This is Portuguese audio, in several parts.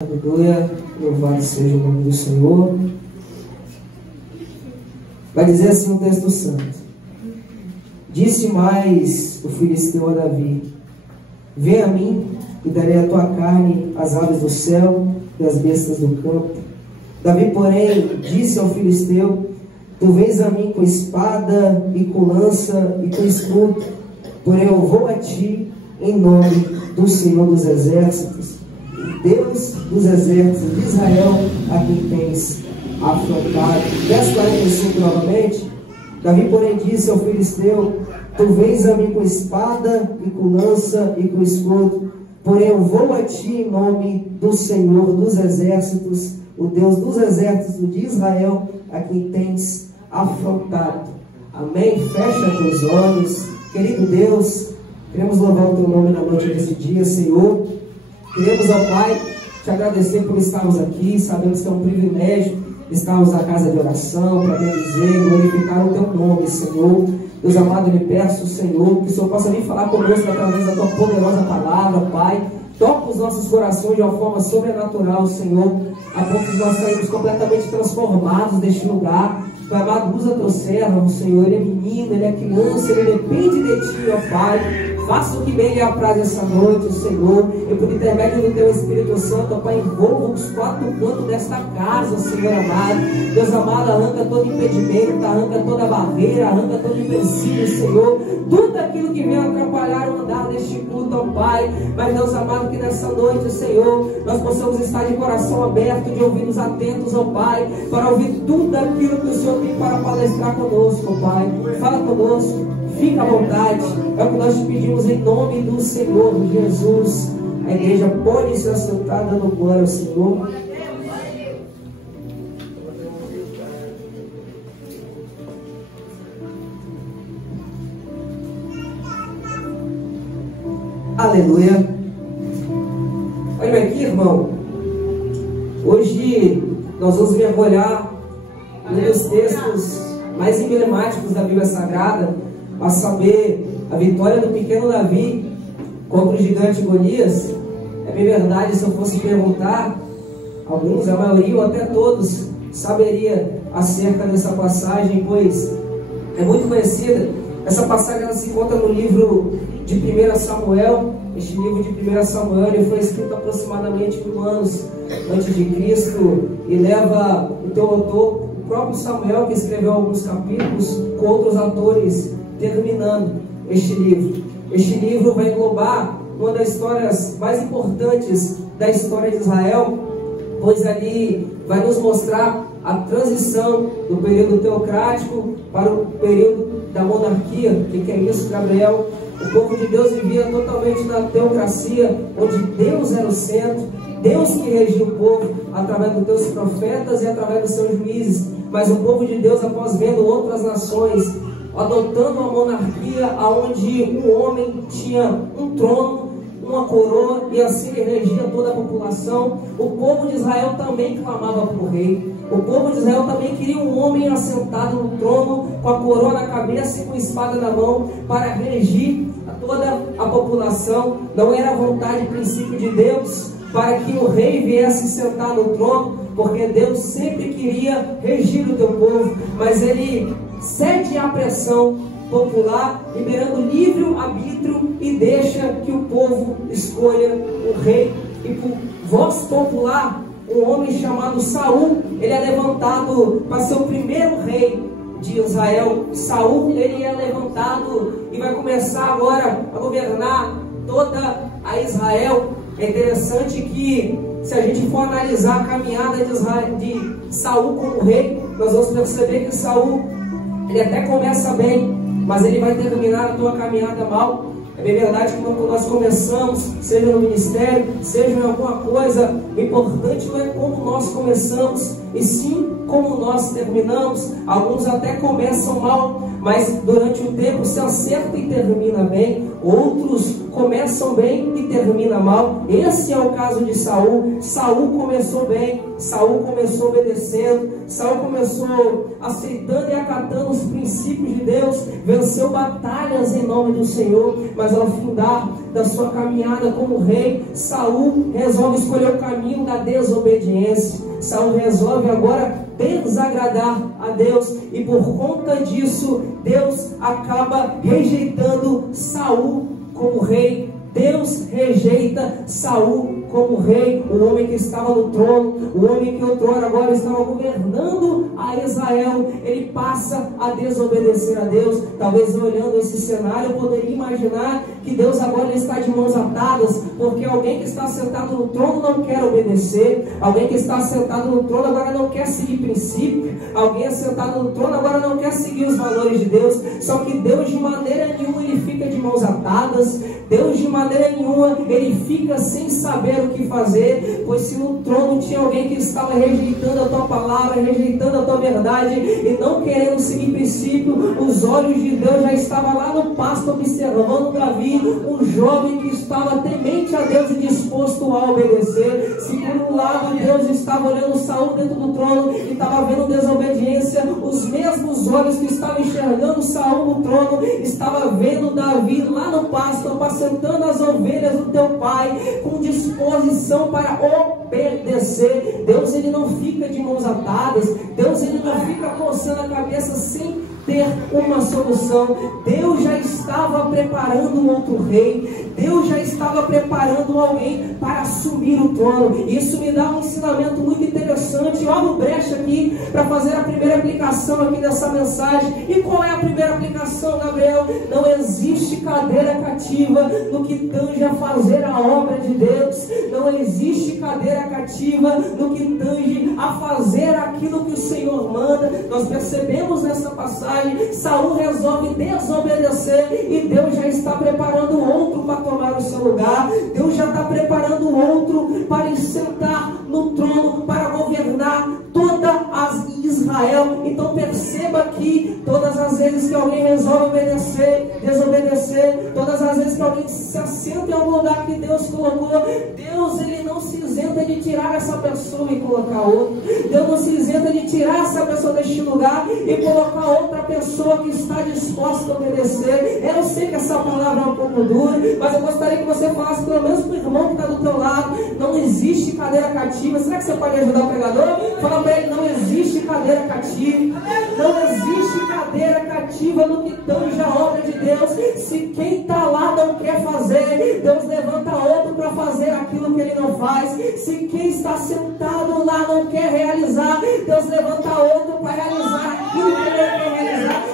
Aleluia, louvado seja o nome do Senhor. Vai dizer assim o texto santo: disse mais o filisteu a Davi: vem a mim, e darei a tua carne às aves do céu e às bestas do campo. Davi, porém, disse ao filisteu: tu vens a mim com espada e com lança e com escudo, porém eu vou a ti em nome do Senhor dos exércitos, Deus dos exércitos de Israel, a quem tens afrontado. Verso 45 novamente. Davi, porém, disse ao filisteu: tu vens a mim com espada e com lança e com escudo, porém eu vou a ti em nome do Senhor dos exércitos, o Deus dos exércitos de Israel, a quem tens afrontado. Amém? Fecha teus olhos. Querido Deus, queremos louvar o teu nome na noite desse dia, Senhor. Queremos, ó Pai, te agradecer por estarmos aqui. Sabemos que é um privilégio estarmos na casa de oração para bendizer e glorificar o teu nome, Senhor. Deus amado, eu lhe peço, Senhor, que o Senhor possa vir falar conosco através da tua poderosa palavra, Pai. Toca os nossos corações de uma forma sobrenatural, Senhor, a ponto de nós sairmos completamente transformados deste lugar. Pai amado, usa teu servo, Senhor. Ele é menino, ele é criança, ele depende de ti, ó Pai. Faça o que bem lhe apraz essa noite, Senhor. E por intermédio do teu Espírito Santo, ó Pai, envolva os quatro cantos desta casa, Senhor amado. Deus amado, arranca todo impedimento, arranca toda barreira, arranca todo empecilho, Senhor. Tudo aquilo que vem atrapalhar o andar deste culto, ó Pai. Mas, Deus amado, que nessa noite, Senhor, nós possamos estar de coração aberto, de ouvidos atentos, ó Pai, para ouvir tudo aquilo que o Senhor tem para palestrar conosco, ó Pai. Fala conosco, fica à vontade. É o que nós te pedimos em nome do Senhor Jesus. A igreja pode se assentar dando glória ao Senhor. Aleluia. Olha aqui, irmão. Hoje nós vamos mergulhar um dos textos mais emblemáticos da Bíblia Sagrada, a saber, a vitória do pequeno Davi contra o gigante Golias. É bem verdade, se eu fosse perguntar, alguns, a maioria ou até todos, saberia acerca dessa passagem, pois é muito conhecida. Essa passagem ela se encontra no livro de 1 Samuel. Este livro de 1 Samuel ele foi escrito aproximadamente 1000 anos antes de Cristo e leva o teu autor, o próprio Samuel, que escreveu alguns capítulos, com outros autores terminando este livro. Este livro vai englobar uma das histórias mais importantes da história de Israel, pois ali vai nos mostrar a transição do período teocrático para o período da monarquia. O que é isso, Gabriel? O povo de Deus vivia totalmente na teocracia, onde Deus era o centro, Deus que regia o povo através dos seus profetas e através dos seus juízes. Mas o povo de Deus, após vendo outras nações adotando uma monarquia onde um homem tinha um trono, uma coroa, e assim ele regia toda a população, o povo de Israel também clamava por rei. O povo de Israel também queria um homem assentado no trono, com a coroa na cabeça e com a espada na mão, para regir toda a população. Não era a vontade e princípio de Deus para que o rei viesse sentar no trono, porque Deus sempre queria regir o teu povo, mas ele cede à pressão popular, liberando livre arbítrio, e deixa que o povo escolha o rei. E por voz popular, um homem chamado Saul, ele é levantado para ser o primeiro rei de Israel. Saul, ele é levantado e vai começar agora a governar toda a Israel. É interessante que, se a gente for analisar a caminhada de Saul como rei, nós vamos perceber que Saul, ele até começa bem, mas ele vai terminar a tua caminhada mal. É bem verdade que quando nós começamos, seja no ministério, seja em alguma coisa, o importante não é como nós começamos, e sim como nós terminamos. Alguns até começam mal, mas durante um tempo se acerta e termina bem, outros começam bem e termina mal. Esse é o caso de Saul. Saul começou bem, Saul começou obedecendo, Saul começou aceitando e acatando os princípios de Deus, venceu batalhas em nome do Senhor, mas ao findar da sua caminhada como rei, Saul resolve escolher o caminho da desobediência. Saul resolve agora desagradar a Deus, e por conta disso Deus acaba rejeitando Saul como rei. Deus rejeita Saul como rei, o homem que estava no trono, o homem que outrora agora estava governando a Israel. Ele passa a desobedecer a Deus. Talvez olhando esse cenário eu poderia imaginar que Deus agora está de mãos atadas, porque alguém que está sentado no trono não quer obedecer, alguém que está sentado no trono agora não quer seguir princípio, alguém sentado no trono agora não quer seguir os valores de Deus. Só que Deus de maneira nenhuma ele fica de mãos atadas, Deus de maneira nenhuma ele fica sem saber o que fazer, pois se no trono tinha alguém que estava rejeitando a tua palavra, rejeitando a tua verdade e não querendo seguir princípio, os olhos de Deus já estavam lá no pasto observando Davi, um jovem que estava temente a Deus e disposto a obedecer. Se por um lado Deus estava olhando Saul dentro do trono e estava vendo desobediência, os mesmos olhos que estavam enxergando Saul no trono estavam vendo Davi lá no pasto apacentando as ovelhas do teu pai com disposição para obedecer. Deus ele não fica de mãos atadas, Deus ele não fica coçando a cabeça sem ter uma solução. Deus já estava preparando um outro rei, Deus já estava preparando alguém para assumir o trono. Isso me dá um ensinamento muito interessante. Eu abro brecha aqui para fazer a primeira aplicação aqui dessa mensagem. E qual é a primeira aplicação, Gabriel? Não existe cadeira cativa no que tange a fazer a obra de Deus. Não existe cadeira cativa no que tange a fazer aquilo que o Senhor manda. Nós percebemos nessa passagem, Saul resolve desobedecer e Deus já está preparando outro para tomar o seu lugar. Deus já está preparando outro para sentar no trono, para governar toda Israel. Então perceba que todas as vezes que alguém resolve desobedecer, todas as vezes que alguém se assenta em algum lugar que Deus colocou, Deus ele não se isenta de tirar essa pessoa e colocar outra. Deus não se isenta de tirar essa pessoa deste lugar e colocar outra pessoa que está disposta a obedecer. Eu sei que essa palavra é um pouco dura, mas eu gostaria que você falasse pelo menos para o irmão que está do teu lado. Não existe cadeira cativa. Será que você pode ajudar o pregador? Fala para ele, não existe cadeira cativa. Não existe cadeira cativa no que tange a obra de Deus. Se quem está lá não quer fazer, Deus levanta outro para fazer aquilo que ele não faz. Se quem está sentado lá não quer realizar, Deus levanta outro para realizar aquilo que ele quer realizar.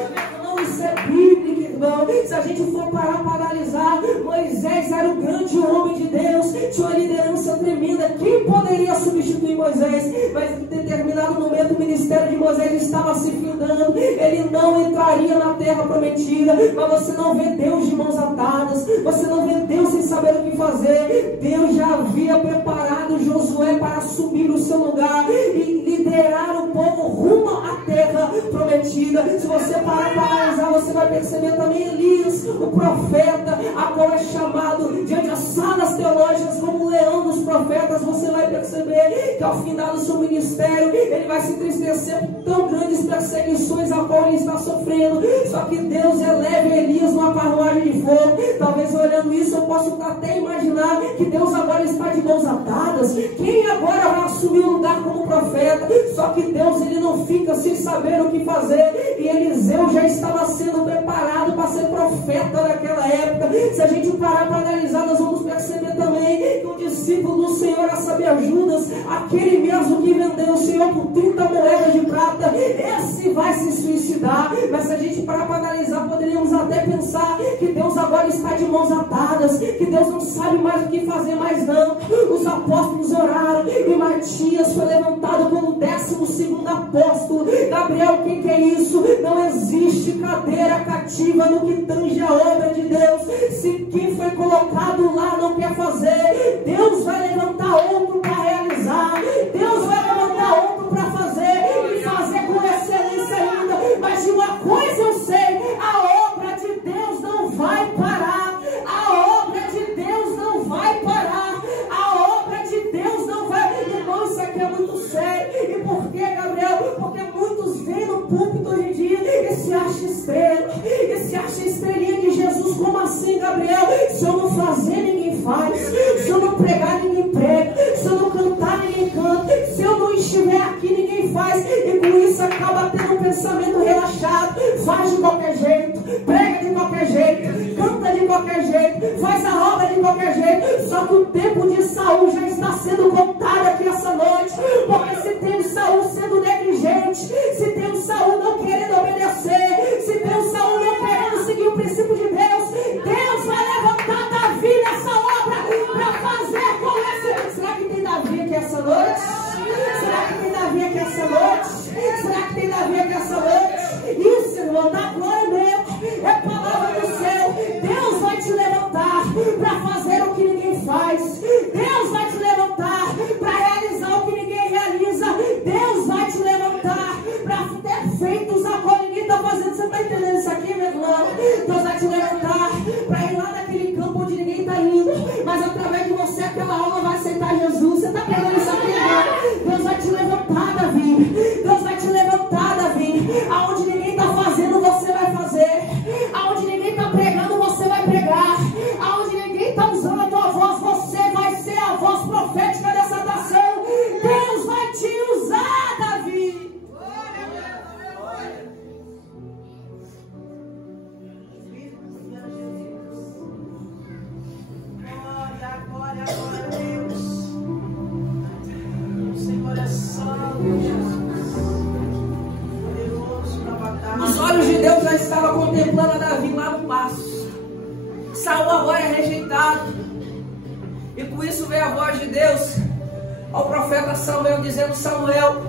Não, isso é bíblico, irmão. Se a gente for parar para analisar, Moisés era o grande homem de Deus, tinha uma liderança tremenda. Quem poderia substituir Moisés? Mas em determinado momento o ministério de Moisés estava se findando, ele não entraria na terra prometida. Mas você não vê Deus de mãos atadas, você não vê Deus sem saber o que fazer. Deus já havia preparado Josué para assumir o seu lugar e liderar o povo rumo à terra prometida. Se você parar para analisar, você vai perceber também Elias, o profeta, a qual é chamado diante das salas teológicas como o leão dos profetas. Você vai perceber que ao final do seu ministério ele vai se entristecer por tão grandes perseguições a qual ele está sofrendo. Só que Deus eleva Elias numa carruagem de fogo. Talvez olhando isso eu possa até imaginar que Deus agora está de mãos atadas. Quem agora vai assumir o lugar como profeta? Só que Deus ele não fica sem saber o que fazer. E Eliseu já estava sendo preparado para ser profeta naquela época. Se a gente parar para analisar, nós vamos perceber também que o discípulo do Senhor, a saber, Judas, aquele mesmo que vendeu o Senhor por 30 moedas de prata, esse vai se suicidar. Mas se a gente parar para analisar, poderíamos até pensar que Deus agora está de mãos atadas, que Deus não sabe mais o que fazer, mais não. Os apóstolos oraram e Matias foi levantado como 12º apóstolo. Gabriel, o que é isso? Não existe cadeira cativa no que tange a obra de Deus. Se quem foi colocado lá não quer fazer, Deus vai levantar outro para realizar. Deus vai levantar outro para fazer e fazer com excelência ainda. Mas de uma coisa eu sei, acha estrela, e se acha estrelinha de Jesus. Como assim, Gabriel? Se eu não fazer, ninguém faz. Se eu não pregar, ninguém prega. Se eu não cantar, ninguém canta. Se eu não estiver aqui, ninguém faz. E com isso acaba tendo um pensamento relaxado. Faz de qualquer jeito, prega de qualquer jeito, canta de qualquer jeito, faz a obra de qualquer jeito. Só que o tempo de Saul já está sendo contado aqui essa noite. Porque se tem Saul sendo negligente, se tem um Saul não querendo obedecer, se tem um Saul não querendo seguir o princípio de Deus, Deus vai levantar Davi nessa obra para fazer com esse. Será que tem Davi aqui essa noite? Será que tem Davi aqui essa noite? Será que tem Davi aqui essa noite? Isso, irmão, dá glória mesmo. É palavra do céu. Deus vai te levantar para fazer o que ninguém faz. Deus vai te levantar para realizar o que ninguém realiza. Deus vai te levantar para ter feitos a qual ninguém está fazendo. Você está entendendo isso aqui, meu irmão? Deus vai te levantar para ir lá naquele campo onde ninguém está indo, mas através de você aquela alma vai aceitar Jesus. Você está entendendo isso aqui, irmão? Deus vai te levantar, Davi. Deus vai te levantar, Davi. Aonde ninguém está fazendo, você vai fazer. Aonde ninguém está pregando, você vai pregar. Aonde ninguém está usando a tua voz, você vai ser a voz profética dessa nação. Deus vai te usar, Davi. Glória a Deus. O Senhor é santo, Jesus. Poderoso para batalha. Os olhos de Deus já estavam contemplando a Davi lá no passo. Saul agora é rejeitado. E com isso veio a voz de Deus ao profeta Samuel, dizendo: Samuel,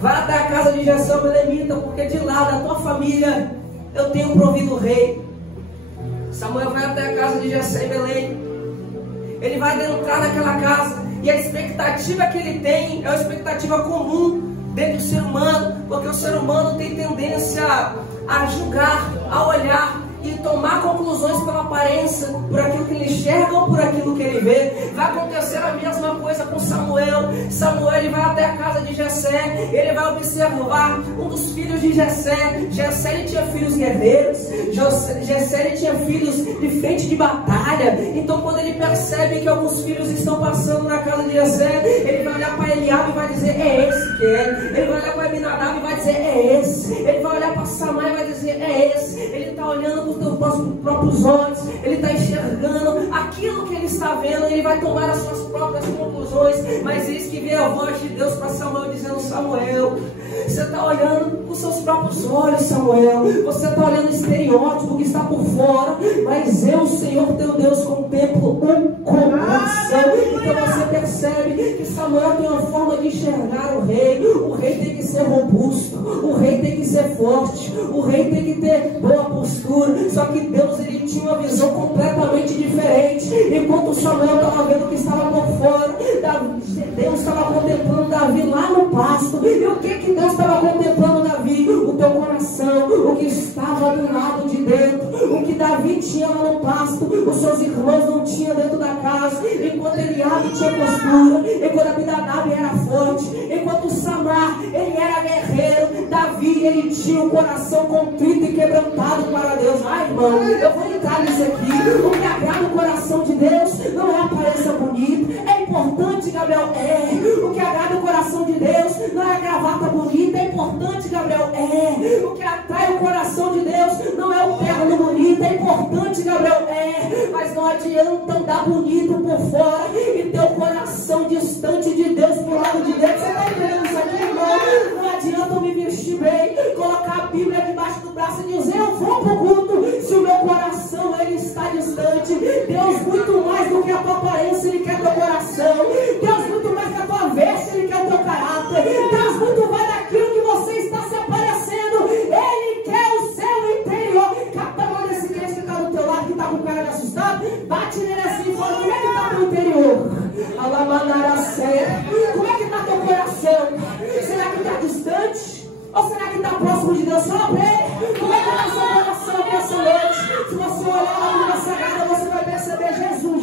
vá até a casa de Jessé o belemita, porque de lá da tua família eu tenho provido o rei. Samuel vai até a casa de Jessé em Belém. Ele vai entrar naquela casa, e a expectativa que ele tem é uma expectativa comum dentro do ser humano, porque o ser humano tem tendência a julgar, a olhar e tomar conclusões pela aparência, por aquilo que ele enxerga ou por aquilo que ele vê. Vai acontecer a mesma coisa com Samuel. Samuel, ele vai até a casa de Jessé, ele vai observar um dos filhos de Jessé. Jessé, ele tinha filhos guerreiros, Jessé, ele tinha filhos de frente de batalha. Então quando ele percebe que alguns filhos estão passando na casa de Jessé, ele vai olhar para Eliabe e vai dizer: é esse que é. Ele vai olhar para Abinadab e vai dizer: é esse. Ele vai olhar para Samar e vai dizer: é esse. Ele está olhando com os próprios olhos, ele está enxergando aquilo que ele está vendo, ele vai tomar as suas próprias conclusões. Mas eis que veio a voz de Deus para Samuel dizendo: Samuel, você está olhando com seus próprios olhos, Samuel, você está olhando o estereótipo que está por fora, mas eu, Senhor teu Deus, contemplo um coração. Então você percebe que Samuel tem uma forma de enxergar o rei tem que ser robusto, o rei tem que ser forte, o rei tem que ter boa postura. Só que Deus, ele tinha uma visão completamente diferente. Enquanto Samuel estava vendo o que estava por fora, Deus estava contemplando Davi lá no pasto. E o que Deus estava contemplando, Davi? O teu coração, o que estava do lado de dentro, o que Davi tinha lá no pasto, os seus irmãos não tinham dentro da casa. Enquanto Eliabe tinha postura, enquanto Abinadab era forte, enquanto Samar, ele era guerreiro, Davi, ele tinha um coração contrito e quebrantado para Deus. Ai, irmão, eu vou entrar nisso aqui. O que agrada o coração de Deus não é a aparência bonita. É importante, Gabriel? É. O que agrada o coração de Deus não é a gravata bonita. É importante, Gabriel? É. O que atrai o coração de Deus não é o terno bonito. É importante, Gabriel? É. Mas não adianta andar bonito por fora e ter o coração distante de Deus, pro lado de Deus. Você está entendendo isso aqui, irmão? Não adianta eu me vestir bem, colocar a Bíblia debaixo do braço e dizer: eu vou pro culto, se o meu coração ele está distante. Deus, muito mais do que a tua aparência, ele quer teu coração. Deus, muito mais que a tua veste, ele quer o teu caráter. Deus, muito mais daquilo que você está se aparecendo, ele quer o seu interior. Capta a mão desse crente que está do teu lado, que está com cara de assustado, bate nele assim e fala: como é que está teu interior? Como é que está teu coração? Será que está distante? Ou será que está próximo de Deus? Fala para ele. Como é que está o seu coração nessa noite? Se você olhar na Bíblia Sagrada, você vai perceber Jesus.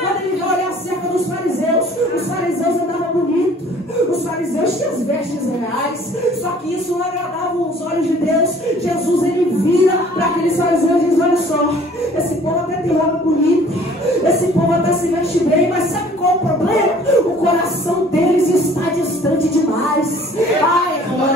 Quando ele vai olhar acerca dos fariseus, os fariseus andavam bonito, os fariseus fariseus tinham as vestes reais, só que isso não agradava os olhos de Deus. Jesus, ele vira para aqueles fariseus e diz: olha só, esse povo até tem roupa bonita, esse povo até se veste bem, mas sabe qual o problema? O coração deles está distante demais. Ai, irmão,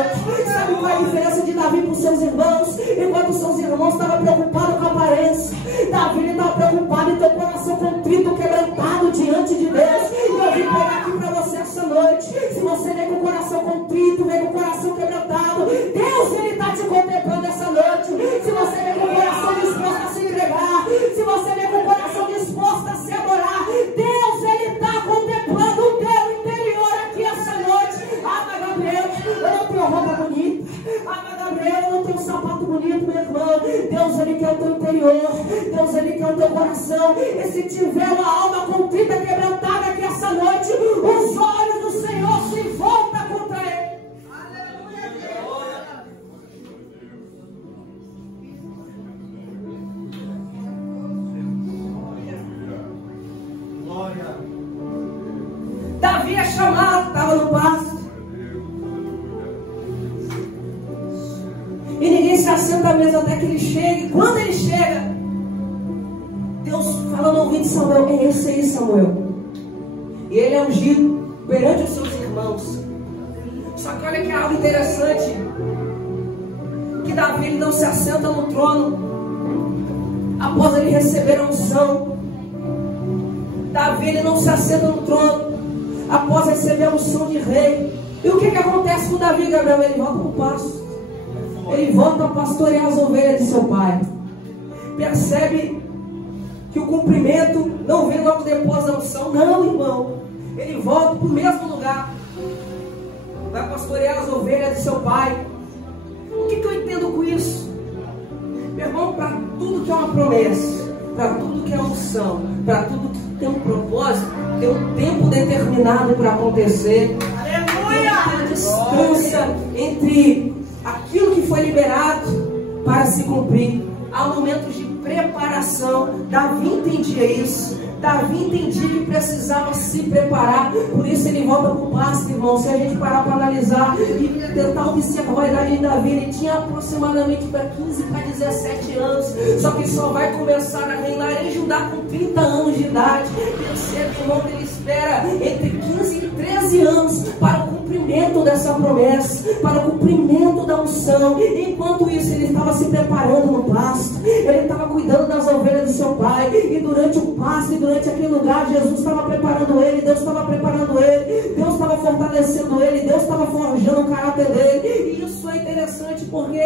sabe qual é a diferença de Davi para os seus irmãos? Enquanto os seus irmãos estavam preocupados com a aparência, Davi estava preocupado em ter o coração contrito, quebrantado diante de Deus. E eu vim pegar aqui para você essa noite. Se você vem com o coração contrito, vem com o coração quebrantado, Deus, ele está te contemplando essa noite. Se você vem com o coração disposto a se entregar, se você vem com o coração disposto a se adorar, Deus, ele está contemplando o teu interior aqui essa noite. Ah, mas Gabriel, eu não tenho roupa bonita. Ah, mas Gabriel, eu não tenho um sapato bonito, meu irmão. Deus, ele quer o teu interior. Deus, ele quer o teu coração. E se tiver uma alma contrita, quebrantada aqui essa noite, os olhos do Senhor se voltam contra ele. Davi é chamado, estava no pasto. E ninguém se assenta à mesa até que ele chegue. Quando ele chega, Deus fala no ouvido de Samuel: é esse aí, Samuel. E ele é ungido perante os seus irmãos. Só que olha que é algo interessante, que Davi, ele não se assenta no trono após ele receber a unção. Davi, ele não se assenta no trono após receber a unção de rei. E o que acontece com Davi, Gabriel? Ele volta para o pasto. Ele volta a pastorear as ovelhas de seu pai. Percebe que o cumprimento não vem logo depois da unção. Não, irmão. Ele volta para o mesmo lugar. Vai pastorear as ovelhas de seu pai. O que eu entendo com isso? Meu irmão, para tudo que é uma promessa, para tudo que é unção, para tudo que tem um propósito, tem um tempo determinado para acontecer. Aleluia! Tem a distância entre aquilo que foi liberado para se cumprir. Há momentos de preparação. Davi entendia isso. Davi entendia que precisava se preparar. Por isso ele volta para o pasto, irmão. Se a gente parar para analisar e tentar observar a idade de Davi, ele tinha aproximadamente para 15 para 17 anos. Só que só vai começar a reinar em Judá com 30 anos de idade. Percebe, irmão, que ele espera entre 15 e 13 anos para o cumprimento dessa promessa, para o cumprimento da unção. Enquanto isso, ele estava se preparando no pasto. Ele estava cuidando das ovelhas do seu pai. E durante o pasto, e durante aquele lugar, Jesus estava preparando ele. Deus estava preparando ele. Deus estava fortalecendo ele. Deus estava forjando o caráter dele. E isso é interessante porque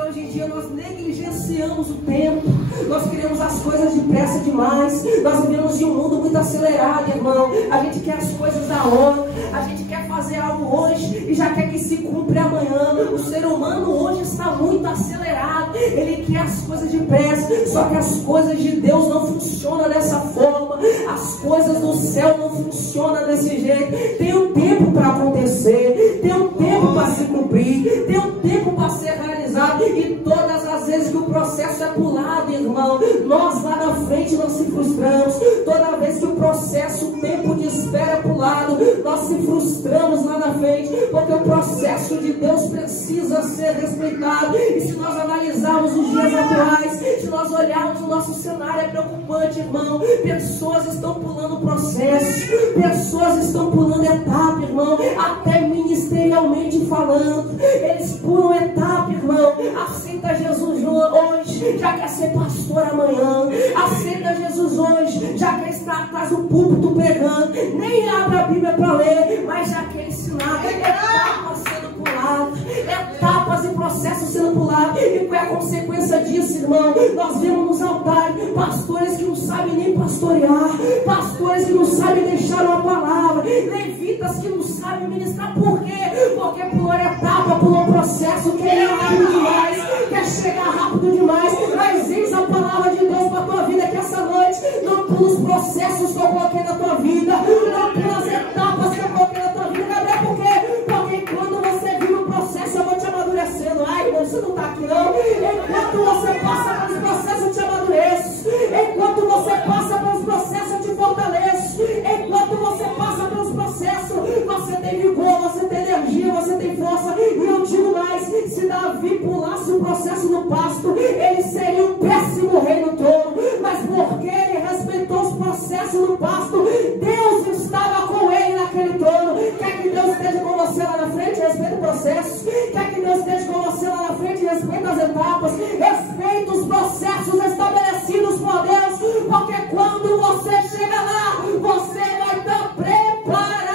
hoje em dia nós negligenciamos o tempo. Nós queremos as coisas depressa demais. Nós vivemos em um mundo muito acelerado, irmão. A gente quer as coisas da hora. A gente quer fazer algo hoje e já quer que se cumpra amanhã. O ser humano hoje está muito acelerado. Ele quer as coisas depressa. Só que as coisas de Deus não funcionam dessa forma. As coisas do céu não funcionam desse jeito. Tem um tempo para acontecer. Tem um tempo para se cumprir. Tem um tempo para ser realizado. E todas as vezes que o processo é pulado, irmão, nós lá na frente nós se frustramos. Toda vez que o processo, o tempo de espera é pulado, nós se frustramos lá na frente, porque o processo de Deus precisa ser respeitado. E se nós analisarmos os dias atuais, se nós olharmos o nosso cenário, é preocupante, irmão. Pessoas estão pulando processo, pessoas estão pulando etapa, irmão, até ministerialmente falando. Eles pulam etapa, irmão. Aceita Jesus hoje, já quer ser pastor amanhã. Aceita Jesus hoje, já quer estar atrás do púlpito pregando. Nem abre a Bíblia para ler, mas já quer ensinar. Etapas sendo puladas, etapas e processos sendo pulados. E qual é a consequência disso, irmão? Nós vemos nos altares pastores que não sabem nem pastorear, pastores que não sabem deixar uma palavra, levitas que não sabem ministrar. Por quê? Porque pulou etapa, pulou processo, quer ir rápido demais, quer chegar rápido demais. Mas eis a palavra de Deus para a tua vida aqui essa noite. Não pula os processos que eu coloquei na tua vida, não pula as etapas que eu coloquei na tua vida. Até porque quando você vive o processo, eu vou te amadurecendo. Ai, irmão, você não está aqui não. Enquanto você passa pelos processos, eu te amadureço. Enquanto você passa pelos processos, eu te fortaleço. Enquanto você passa pelos processos, você tem vigor, você tem energia, você tem força. E eu digo mais, se Davi pulasse o processo no pasto, ele seria um péssimo rei no trono. Mas porque ele respeitou os processos no pasto, Deus estava com ele naquele trono. Quer que Deus esteja com você lá na frente? Respeita o processo. Quer que Deus esteja com você lá na frente? Respeita as etapas. Respeita os processos estabelecidos por Deus. Porque quando você chega lá, você vai estar preparado.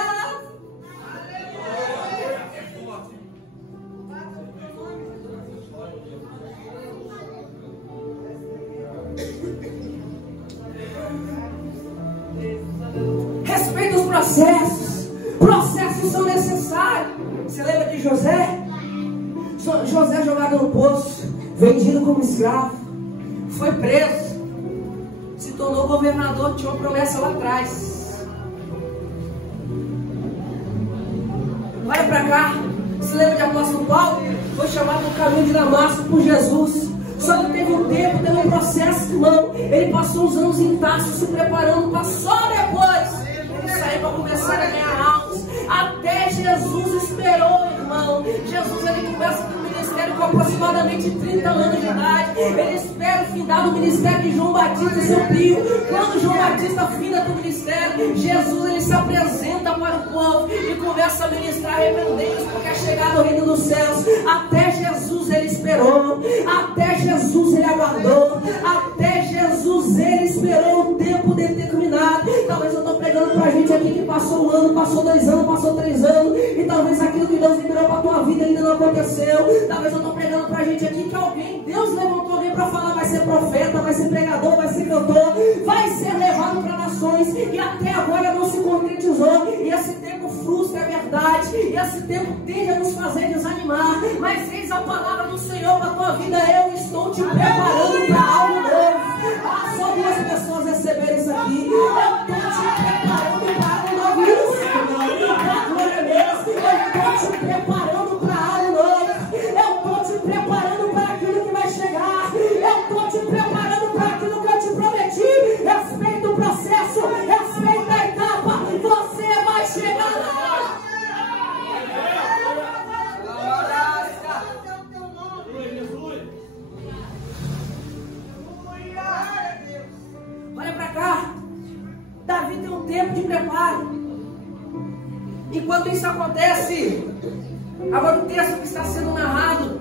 Respeita os processos. Processos são necessários. Você lembra de José? José jogado no poço, vendido como escravo, foi preso, se tornou governador, tinha uma promessa lá atrás. Olha para cá. Se lembra de apóstolo Paulo? Foi chamado no caminho de Damasco por Jesus. Só que teve um tempo, teve um processo, irmão. Ele passou uns anos em Tarso se preparando para só depois ele sair para começar a ganhar almas. Até Jesus esperou, irmão. Jesus, ele começa com o ministério com aproximadamente 30 anos de idade. Ele espera o findar do ministério de João Batista, seu tio. Quando João Batista finda do ministério, Jesus, ele se apresenta para o povo e começa a ministrar repreendentes, porque é chegado ao reino dos céus. Até Jesus ele esperou, até Jesus ele aguardou, até Jesus ele esperou um tempo determinado. Talvez eu estou pregando para a gente aqui que passou um ano, passou 2 anos, passou 3 anos, e talvez aquilo que Deus liberou para a tua vida ainda não aconteceu. Talvez eu estou pregando para a gente aqui que alguém, Deus levantou alguém para falar, vai ser profeta, vai ser pregador, vai ser cantor, vai ser levado para nações, e até agora não se concretizou. E esse tempo frustra a verdade, e esse tempo tende a nos fazer desanimar. Mas eis a palavra do Senhor para a tua vida: eu estou te preparando para algo novo. Ah, só 2 pessoas receberam isso aqui. Eu estou te preparando para algo novo. Glória a Deus. Eu estou te preparando para algo novo. Eu estou te preparando para aquilo que vai chegar. Eu estou te preparando para aquilo que eu te prometi. Respeita o processo, respeita a etapa. Você vai chegar lá. Olha para cá. Davi tem um tempo de preparo. Enquanto isso acontece, agora o texto que está sendo narrado,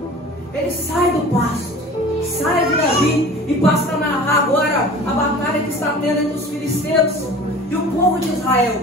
ele sai do pasto, sai de Davi e passa a narrar agora a batalha que está tendo entre os filisteus e o povo de Israel.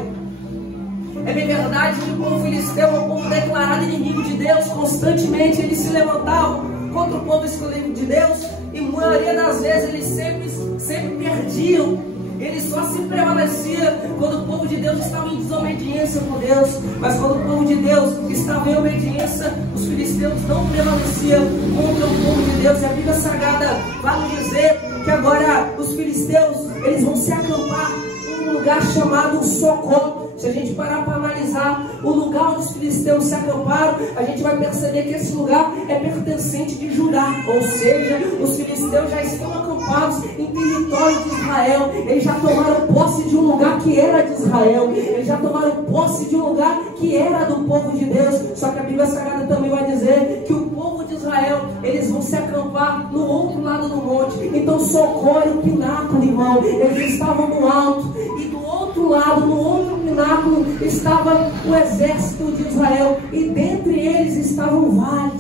É bem verdade que o povo filisteu é um povo declarado inimigo de Deus. Constantemente eles se levantavam contra o povo escolhido de Deus, e a maioria das vezes eles sempre perdiam. Ele só se prevalecia quando o povo de Deus estava em desobediência com Deus. Mas quando o povo de Deus estava em obediência, os filisteus não prevaleciam contra o povo de Deus. E a Bíblia Sagrada vai nos dizer que agora os filisteus, eles vão se acampar em um lugar chamado Socó. Se a gente parar para analisar o lugar onde os filisteus se acamparam, a gente vai perceber que esse lugar é pertencente de Judá. Ou seja, os filisteus já estão acampados em território de Israel. Eles já tomaram posse de um lugar que era de Israel. Eles já tomaram posse de um lugar que era do povo de Deus. Só que a Bíblia Sagrada também vai dizer que o povo de Israel, eles vão se acampar no outro lado do monte. Então Socó era o pináculo, irmão. Eles estavam no alto, e do outro lado, no outro pináculo, estava o exército de Israel, e dentre eles estava um vale.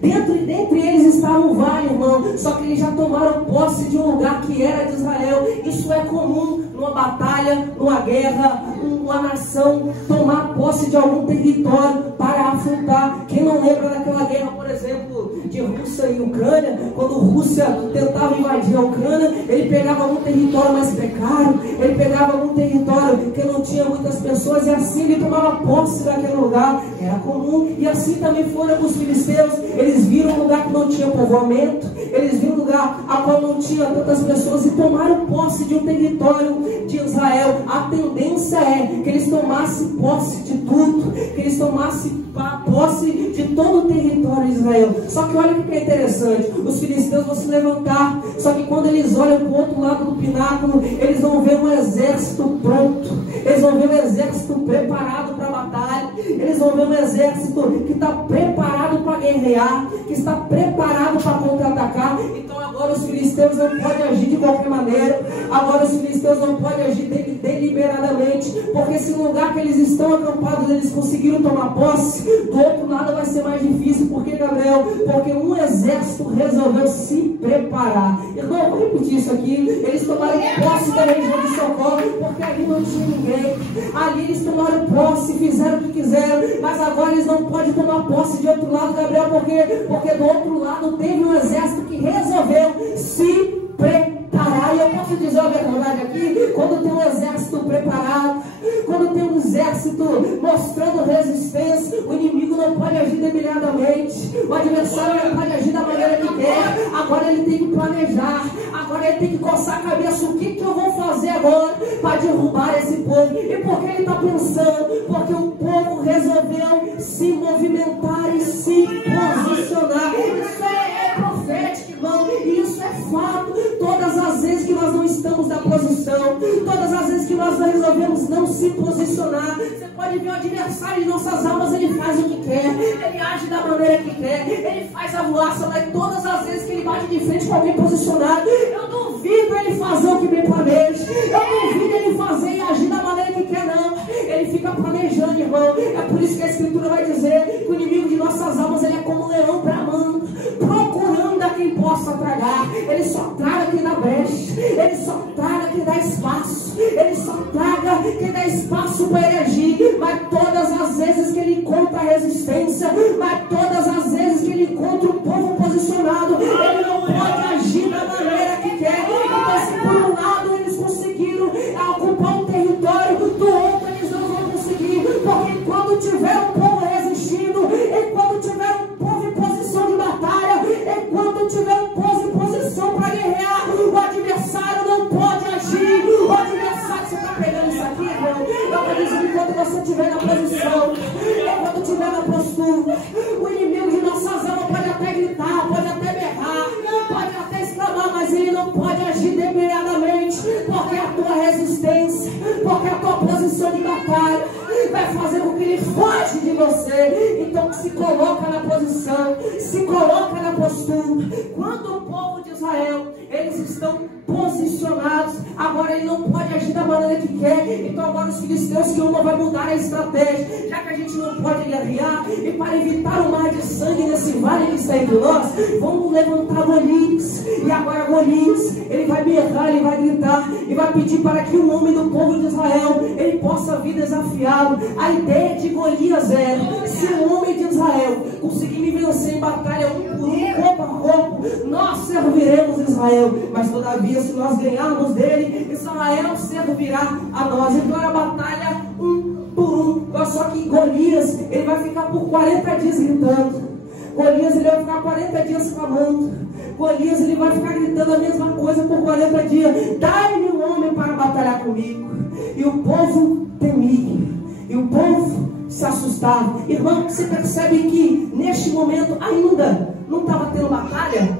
Dentre eles estava um vale, irmão. Só que eles já tomaram posse de um lugar que era de Israel. Isso é comum numa batalha, numa guerra, uma nação tomar posse de algum território para afrontar. Quem não lembra daquela guerra, por exemplo, de Rússia e Ucrânia? Quando a Rússia tentava invadir a Ucrânia, ele pegava algum território mais precário, ele pegava algum território que não tinha muitas pessoas, e assim ele tomava posse daquele lugar. Era comum. E assim também foram com os filisteus. Eles viram um lugar que não tinha povoamento, eles viram um lugar a qual não tinha tantas pessoas, e tomaram posse de um território de Israel. A tendência é que eles tomassem posse de tudo, que eles tomassem posse de todo o território de Israel. Só que olha o que é interessante: os filisteus vão se levantar, só que quando eles olham para o outro lado do pináculo, eles vão ver um exército pronto, eles vão ver um exército preparado para a batalha. Eles vão ver um exército que está preparado para guerrear, que está preparado para contra-atacar. Então agora os filisteus não podem agir de qualquer maneira. Agora os filisteus não podem agir deliberadamente, porque se no lugar que eles estão acampados eles conseguiram tomar posse, do outro lado vai ser mais difícil. Por que, Gabriel? Porque um exército resolveu se preparar. Irmão, vou repetir isso aqui. Eles tomaram posse da região de Socorro, porque ali não tinha ninguém. Ali eles tomaram posse, fizeram o que quiseram, mas agora eles não podem tomar posse de outro lado, Gabriel. Por quê? Porque do outro lado teve um exército que resolveu se preparar. E eu posso dizer a verdade aqui: quando tem um exército preparado, quando tem um exército mostrando resistência, o inimigo não pode agir deliberadamente, o adversário não pode agir da maneira que quer. Agora ele tem que planejar, agora ele tem que coçar a cabeça: o que eu vou fazer agora para derrubar esse povo? E por que ele está pensando? Porque o povo resolveu se movimentar e se posicionar. Isso é profético, irmão, e isso é fato. Todas as vezes que nós não estamos na posição, todas as vezes que nós resolvemos não se posicionar, você pode ver o adversário de nossas almas, ele faz o que quer, ele age da maneira que quer, ele faz a voaça, mas todas as vezes que ele bate de frente com alguém posicionado, eu duvido ele fazer o que bem planeja, eu duvido ele fazer e agir da maneira que quer, não. Ele fica planejando, irmão. É por isso que a Escritura vai dizer que o inimigo de nossas almas, ele é como um leão bramando, procurando a quem possa tragar. Ele só traga quem dá brecha, ele só traga quem dá espaço, ele só traga quem dá espaço para ele agir. Mas todas as vezes que ele encontra resistência, mas todas as vezes que ele encontra o povo posicionado, ele não pode agir da maneira que quer. Então, se por um lado eles conseguiram ocupar um território, do outro eles não vão conseguir, porque quando tiver um povo resistindo, e quando tiver um povo em posição de batalha, e quando tiver um povo em posição para guerrear, o adversário não pode agir. O adversário, você está pegando isso aqui, irmão? Eu vou dizer que quando você estiver na posição, e quando estiver na postura, o inimigo de nossas almas pode até gritar, pode até berrar, pode até exclamar, mas ele não pode agir deliberadamente, porque a tua resistência, porque a tua posição de batalha vai fazer com que ele foge de você. Então se coloca na posição, se coloca na postura. Quando o povo de Israel, eles estão posicionados, agora ele não pode agir da maneira que quer. Então agora os filisteus que uma vai mudar a estratégia, já que a gente não pode guerrear, e para evitar o mar de sangue nesse vale que está entre nós, vamos levantar Golias. E agora Golias, ele vai berrar, ele vai gritar, e vai pedir para que um homem do povo de Israel, ele possa vir desafiá-lo. A ideia de Golias é: se um homem de Israel conseguir me vencer em batalha um por um, corpo a corpo, nós serviremos Israel. Mas todavia, se nós ganharmos dele, Israel servirá a nós. Então era batalha um por um. Só que Golias, ele vai ficar por 40 dias gritando. Golias, ele vai ficar 40 dias clamando. Golias, ele vai ficar gritando a mesma coisa por 40 dias: dai-me um homem para batalhar comigo. E o povo temia, e o povo se assustava. Irmão, você percebe que neste momento ainda não estava tendo batalha?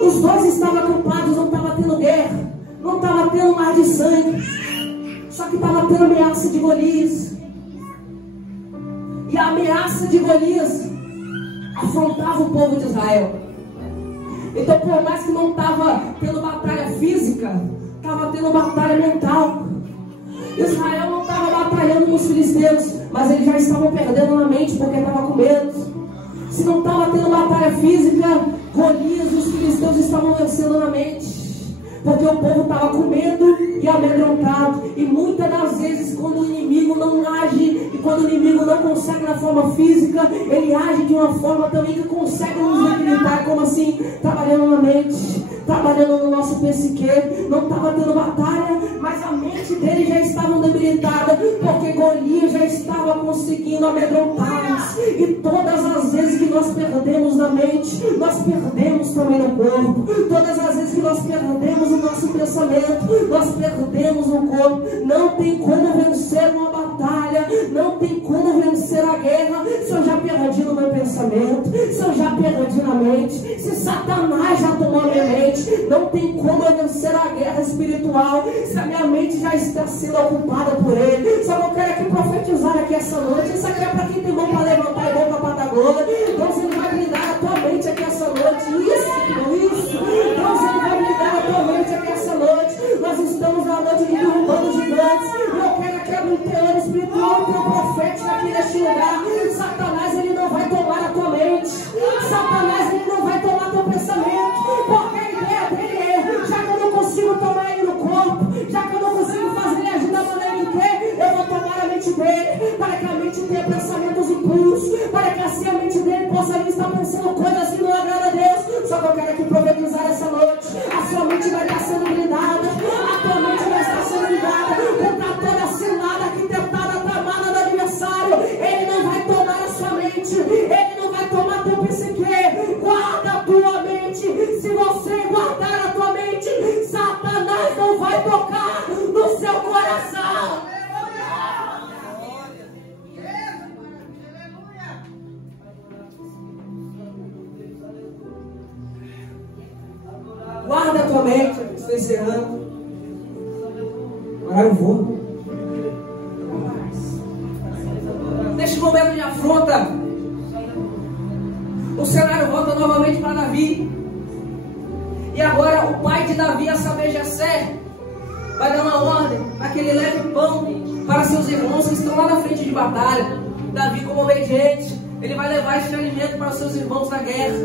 Os dois estavam acampados, não estava tendo guerra, não estava tendo mar de sangue, só que estava tendo ameaça de Golias. E a ameaça de Golias afrontava o povo de Israel. Então, por mais que não estava tendo batalha física, estava tendo batalha mental. Israel não estava batalhando com os filisteus, mas eles já estavam perdendo na mente, porque estava com medo. Se não estava tendo batalha física, Golias e os filisteus estavam vencendo na mente, porque o povo estava com medo e amedrontado. E muitas das vezes, quando o inimigo não age, e quando o inimigo não consegue na forma física, ele age de uma forma também que consegue nos debilitar. Como assim? Trabalhando na mente, trabalhando no nosso psique. Não estava tendo batalha, mas a mente dele já estava debilitada, porque Golias já estava conseguindo amedrontá-los. E todas as vezes que nós perdemos na mente, nós perdemos também no corpo. Todas as vezes que nós perdemos o nosso pensamento, nós perdemos no corpo. Não tem como vencer uma batalha, não tem como vencer a guerra se eu já perdi no meu pensamento. pensamento, se eu já perdi na mente, se Satanás já tomou a minha mente, não tem como eu vencer a guerra espiritual, se a minha mente já está sendo ocupada por ele. Só que eu quero aqui profetizar aqui essa noite. Isso aqui é para quem tem mão para levantar e boca para dar glória. Deus, ele vai blindar a tua mente aqui essa noite. Isso. Deus, ele vai blindar a tua mente aqui essa noite. Nós estamos na noite de derrubando gigantes. E eu quero aqui abrir o teor espiritual, o teu profético aqui neste lugar. Satanás, ele não vai tomar a tua mente. Satanás, ele não vai tomar teu pensamento. Porque a ideia dele é, já que eu não consigo tomar ele no corpo, já que eu não consigo fazer ele agir da maneira em que, eu vou tomar a mente dele, para que a mente tenha pensamentos impuros, para que assim a mente dele possa estar pensando coisas que não agradam a Deus. Só que eu quero aqui profetizar essa noite. A sua mente vai estar sendo blindada, a tua mente vai estar sendo blindada contra toda cilada arquitetada, tramada do adversário. Ele não vai tomar a sua mente, ele não vai tomar teu psique. Guarda a tua mente. Se você guardar a tua mente, Satanás não vai tocar no seu coração. Guarda a tua mente. Estou encerrando. Agora eu vou. Neste momento de afronta, o cenário volta novamente para Davi. E agora o pai de Davi, a saber, Jessé, vai dar uma ordem para que ele leve pão para seus irmãos que estão lá na frente de batalha. Davi, como obediente, ele vai levar este alimento para os seus irmãos na guerra.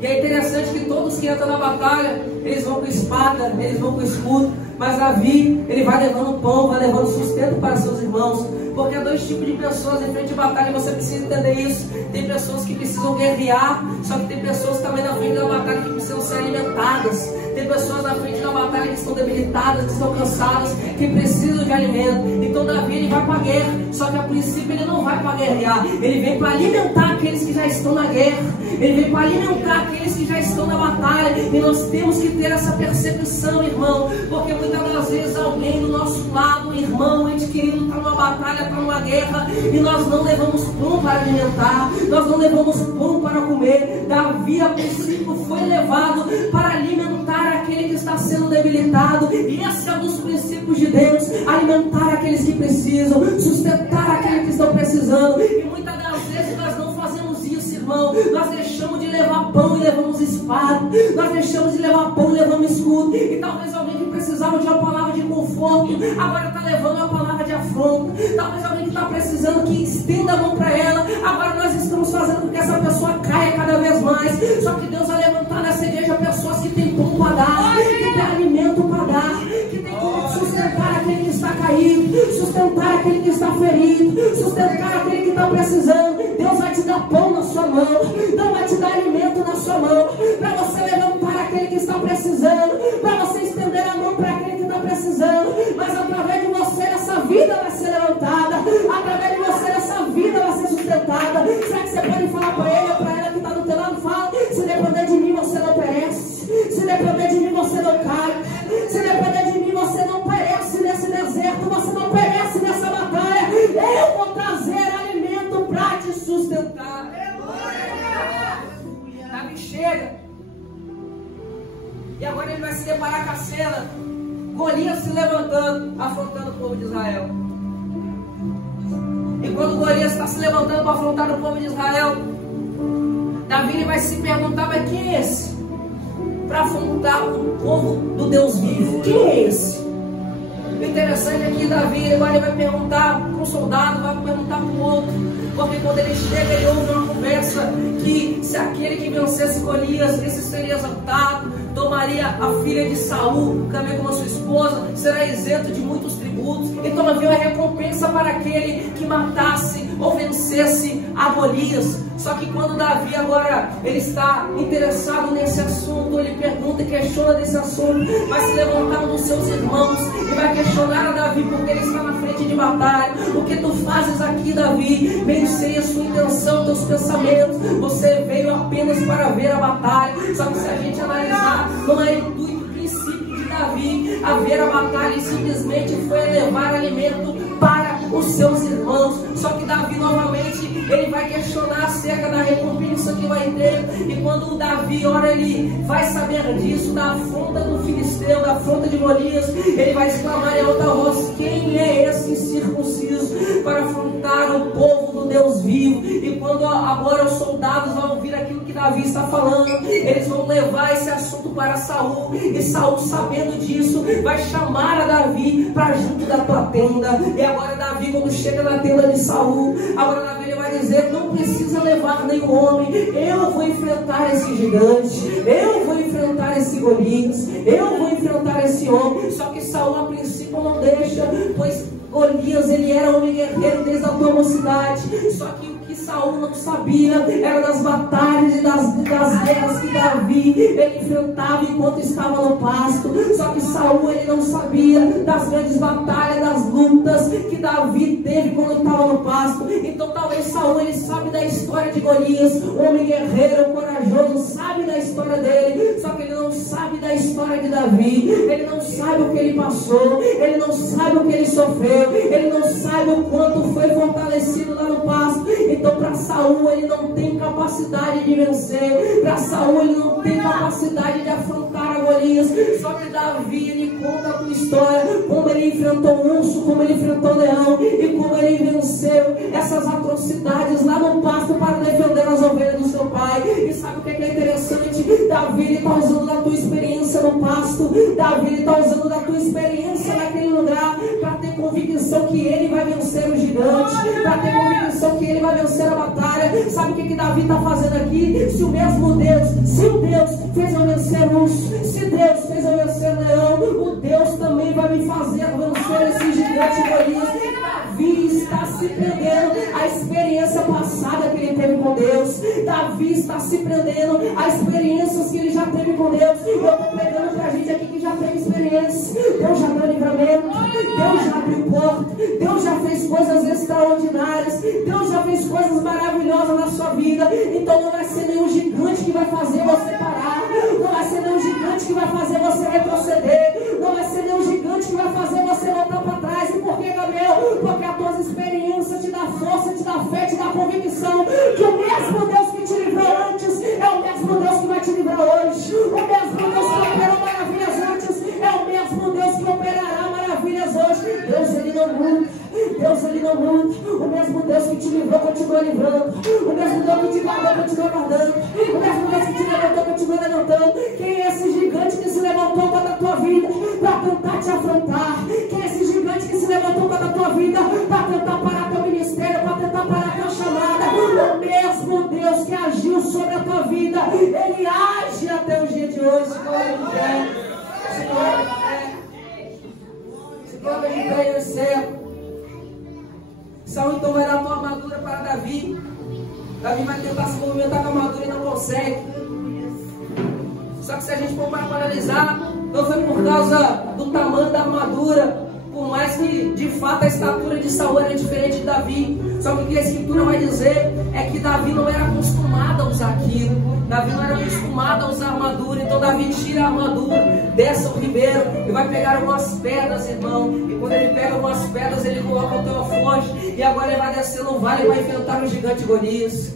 E é interessante que todos que entram na batalha, eles vão com espada, eles vão com escudo. Mas Davi, ele vai levando pão, vai levando sustento para seus irmãos. Porque há dois tipos de pessoas em frente de batalha, e você precisa entender isso. Tem pessoas que precisam guerrear, só que tem pessoas também na frente da batalha que precisam ser alimentadas. Tem pessoas na frente da batalha que estão debilitadas, que estão cansadas, que precisam de alimento. Então Davi, ele vai para a guerra, só que a princípio ele não vai para guerrear. Ele vem para alimentar aqueles que já estão na guerra. Ele vem para alimentar aqueles que já estão na batalha. E nós temos que ter essa percepção, irmão. Porque muitas das vezes alguém do nosso lado, irmão, ente querido, está numa batalha, está numa guerra, e nós não levamos pão para alimentar, nós não levamos pão para comer. Davi, a princípio, foi levado para alimentar aquele que está sendo debilitado. E esse é um dos princípios de Deus: alimentar aqueles que precisam, sustentar aqueles que estão precisando. E muitas das vezes nós não fazemos isso, irmão. Nós deixamos de levar pão e levamos espada, nós deixamos de levar pão e levamos escudo. E talvez alguém que precisava de uma palavra de conforto agora está levando uma palavra de afronta. Talvez alguém que está precisando que estenda a mão para ela, agora nós estamos fazendo com que essa pessoa caia cada vez mais. Só que Deus vai levantar nessa igreja pessoas que têm pão para dar, que têm alimento para dar, que têm como sustentar aquele que está caído, sustentar aquele que está ferido, sustentar aquele que está precisando. Deus vai te dar pão na sua mão, Deus vai te dar alimento na sua mão, para você levantar aquele que está precisando, para você estender a mão para aquele que está precisando. Mas através de você essa vida vai ser levantada, através de você essa vida vai ser sustentada. Será que você pode falar para ele ou para ela que está do teu lado? Fala: se depender de mim você não perece, se depender de mim você não cai, se depender de mim você não perece nesse deserto, você não perece nessa batalha. Eu vou trazer alimento para te sustentar. Davi chega, e agora ele vai se deparar com a cena: Golias se levantando, afrontando o povo de Israel. E quando Golias está se levantando para afrontar o povo de Israel, Davi, ele vai se perguntar: mas quem é esse? Para afrontar o povo do Deus vivo. Quem é esse? O interessante é que Davi agora vai perguntar para um soldado, vai perguntar para o outro. Porque quando ele chega, ele ouve uma conversa que se aquele que vencesse Golias, esse seria exaltado, tomaria a filha de Saul também como a sua esposa, será isento de muitos tributos. Então havia uma recompensa para aquele que matasse ou vencesse a Golias. Só que quando Davi agora ele está interessado nesse assunto, ele pergunta e questiona desse assunto, vai se levantar um dos seus irmãos e vai questionar a Davi, porque ele está na frente de batalha. O que tu fazes aqui, Davi? Bem sei a sua intenção, teus pensamentos. Você veio apenas para ver a batalha. Só que se a gente analisar, não é intuito, princípio de Davi a ver a batalha, e simplesmente foi levar alimento para os seus irmãos. Só que Davi novamente, ele vai questionar acerca da recompensa que vai ter. E quando o Davi, ora, ele vai saber disso, da afronta do filisteu, da afronta de Golias, ele vai exclamar em alta voz: quem é esse incircunciso para afrontar o povo do Deus vivo? E quando agora os soldados vão ouvir aquilo que Davi está falando, eles vão levar esse assunto para Saul. E Saul, sabendo disso, vai chamar a Davi para junto da tua tenda. E agora Davi, quando chega na tenda de Saul, agora Davi, ele vai dizer: não precisa levar nenhum homem, eu vou enfrentar esse gigante, eu vou enfrentar esse Golias, eu vou enfrentar esse homem. Só que Saul a princípio não deixa, pois Golias, ele era homem guerreiro desde a tua mocidade. Só que o que Saul não sabia era das batalhas e das guerras que Davi, ele enfrentava enquanto estava no pasto. Só que Saul, ele não sabia das grandes batalhas, das lutas que Davi teve quando estava no pasto. Então talvez Saul, ele sabe da história de Golias, um homem guerreiro, corajoso, sabe da história dele. Só que ele não sabe da história de Davi. Ele não sabe o que ele passou, ele não sabe o que ele sofreu, ele não sabe o quanto foi fortalecido lá no pasto. Então para Saul, ele não tem capacidade de vencer. Para Saul, ele não tem capacidade de afrontar a Golias. Só que Davi, ele conta a tua história, como ele enfrentou o urso, como ele enfrentou o leão, e como ele venceu essas atrocidades lá no pasto para defender as ovelhas do seu pai. E sabe o que é interessante? Davi está usando da tua experiência no pasto, Davi está usando da tua experiência naquele lugar para ter convicção que ele vai vencer o gigante, para ter convicção que ele vai vencer a batalha. Sabe o que Davi está fazendo aqui? Se o mesmo Deus, se o Deus fez eu vencer o urso, se Deus fez eu vencer o leão, o Deus também vai me fazer vencer esse gigante Golias. Davi está se prendendo à experiência passada que ele teve com Deus. Davi está se prendendo a experiências que ele já teve com Deus. Eu estou pregando para a gente aqui que já teve experiência. Deus já deu livramento, Deus já abriu porta, Deus já fez coisas extraordinárias, Deus já fez coisas maravilhosas na sua vida. Então não vai ser nenhum gigante que vai fazer você parar, não vai ser nenhum gigante que vai fazer você retroceder, não vai ser nenhum gigante que vai fazer você voltar para trás. E por que, Gabriel? Porque as tuas experiências te dá força, te dá fé, te dá convicção que o mesmo Deus que te livrou antes é o mesmo Deus que vai te livrar hoje. O mesmo Deus que operou maravilhas antes é o mesmo Deus que operará maravilhas hoje. Deus, ele não muda. Deus, ele não muda. O mesmo Deus que te livrou continua livrando. O mesmo Deus que te guardou continua guardando. O mesmo Deus que te levantou continua levantando. Quem é esse gigante que se levantou contra a tua vida para tentar te afrontar? Quem é esse gigante que se levantou contra a tua vida para tentar parar teu ministério, para tentar parar tua chamada? O mesmo Deus que agiu sobre a tua vida, ele age até o dia de hoje. Se coloca de pé, céu. Saul então vai dar a tua armadura para Davi. Davi vai tentar se movimentar com a armadura e não consegue. Só que se a gente for para analisar, não foi por causa do tamanho da armadura, por mais que de fato a estatura de Saul era diferente de Davi. Só que o que a escritura vai dizer é que Davi não era acostumado a usar aquilo. Davi não era acostumado a usar armadura. Então Davi tira a armadura, desce ao ribeiro e vai pegar algumas pedras, irmão. E quando ele pega algumas pedras, ele coloca o teu alforje. E agora ele vai descer no vale e vai enfrentar o gigante Golias.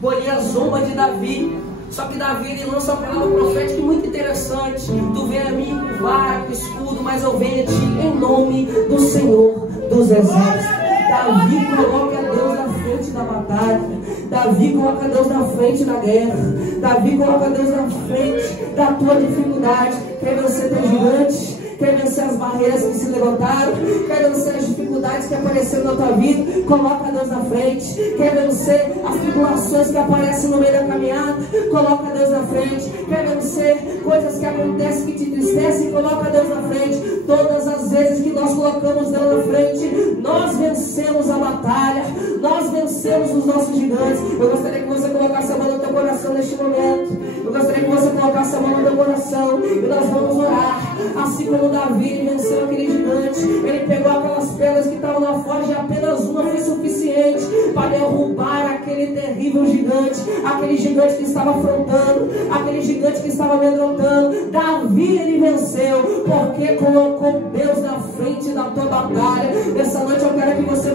Golias zomba de Davi. Só que Davi, ele lança uma palavra profética muito interessante. Tu vem a mim com vara, com escudo, mas eu venho a ti em nome do Senhor dos Exércitos. Davi coloca Deus na frente da batalha. Davi coloca Deus na frente da guerra. Davi coloca Deus na frente da tua dificuldade. Quer vencer teu gigante? Quer vencer as barreiras que se levantaram? Quer vencer as dificuldades que apareceram na tua vida? Coloca Deus na frente. Quer vencer as tribulações que aparecem no meio da caminhada? Coloca Deus na frente. Quer vencer coisas que acontecem que te entristecem? Coloca Deus na frente. Todas as vezes que nós colocamos Deus na frente, nós vencemos a batalha, nós vencemos os nossos gigantes. Eu gostaria que você colocasse a mão no teu coração neste momento. Eu gostaria que você colocasse a mão no teu coração e nós vamos orar. Assim como Davi venceu aquele gigante, ele pegou aquelas pedras que estavam na forja e apenas uma foi suficiente para derrubar aquele terrível gigante, aquele gigante que estava afrontando, aquele gigante que estava amedrontando. Davi, ele venceu porque colocou Deus na frente da tua batalha. Nessa noite eu quero que você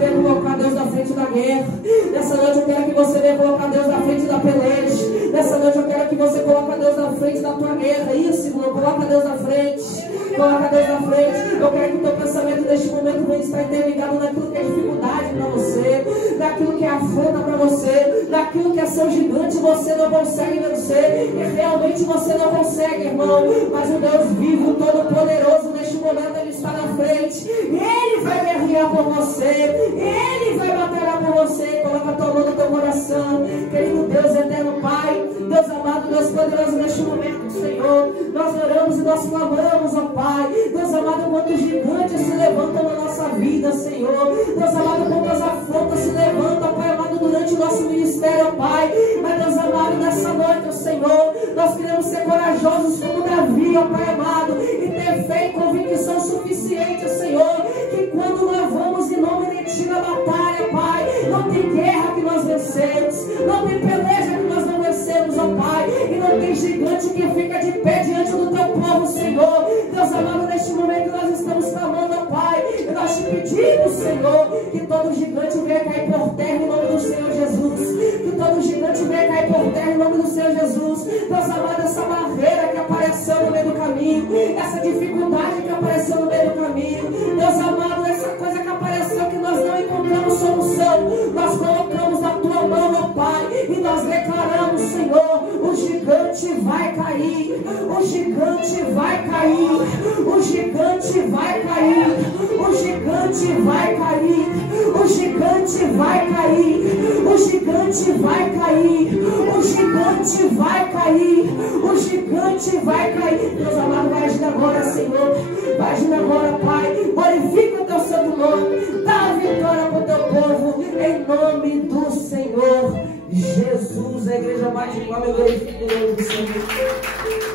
guerra. Nessa noite eu quero que você venha colocar Deus na frente da peleja. Nessa noite eu quero que você coloque Deus na frente da tua guerra. Isso, irmão, coloca Deus na frente. Coloca Deus na frente. Eu quero que o teu pensamento neste momento venha estar interligado naquilo que é dificuldade para você, naquilo que é afronta para você, naquilo que é seu gigante você não consegue vencer. E realmente você não consegue, irmão. Mas o Deus vivo, todo-poderoso, neste momento Ele está na frente. Ele vai guerrear por você. Ele vai batalhar por você. Coloca a tua mão no teu coração. Querido Deus, eterno Pai, Deus amado, Deus poderoso, neste momento, Senhor, nós oramos e nós clamamos, ó Pai. Deus amado, quantos gigantes se levantam na nossa vida, Senhor. Deus amado, quantas afrontas se levantam, Pai amado, durante o nosso ministério, ó Pai. Mas Deus amado, nessa noite, ó Senhor, nós queremos ser corajosos como Davi, ó Pai amado, e ter fé e convicção suficiente, Senhor, que quando nós vamos em nome de Ti na batalha, Pai, não tem guerra que nós vencemos, não tem peleja que nós não vencemos, ó Pai, e não tem gigante que fica de pé diante do Teu povo, Senhor. Deus amado, neste momento nós estamos clamando, ó Pai, e nós te pedimos, Senhor, que todo gigante venha cair por terra em nome do Senhor Jesus, que todo gigante venha cair por terra em nome do Senhor Jesus. Deus amado, essa barreira que apareceu no meio do caminho, essa dificuldade que apareceu no meio do caminho, Deus amado, essa coisa que apareceu que nós não encontramos solução, nós colocamos na Tua mão, ó Pai, e nós declaramos, Senhor, o gigante vai cair, o gigante vai cair, o gigante vai cair, o gigante vai cair, o gigante vai cair, o gigante vai cair, o gigante vai cair, o gigante vai cair. Deus amado, vai agir agora, Senhor, vai agir agora, Pai, glorifica o Teu santo nome, dá a vitória para o Teu povo, em nome do Senhor Jesus. A igreja bate palma e glorifica o nome do Senhor.